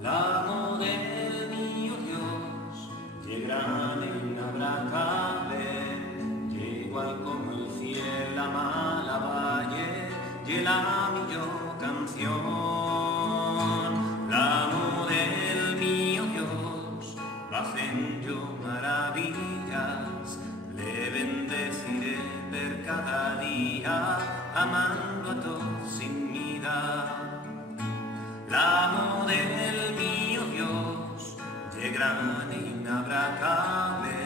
L'amo del mio Dios, ye grande inabracable, ye igual como el cielo, la mala valle, ye la millor canción. L'amo del mio Dios, va fent jo maravillas, le bendeciré per cada día, amando a todos sin mirar. L'amo del mio Dios, ye grande inabracable,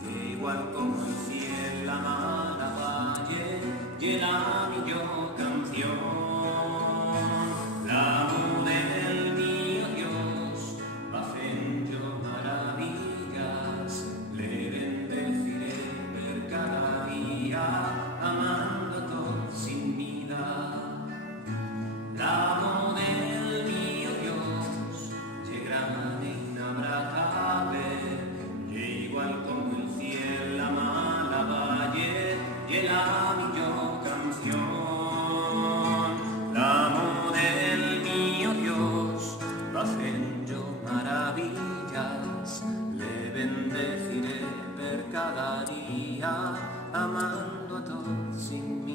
ye igual como el cielo, la mala valle, ye la millor canción. L'amo del mio Dios, va fent jo maravillas, le bendeciré per cada día, amando a todos sin mirar. L'amo del mio Dios, ye grande inabracable, ye igual como el cielo, la mala valle, ye la millor canción. L'amo del mio Dios, va fent jo maravillas, le bendeciré per cada día, amando a todos sin mí.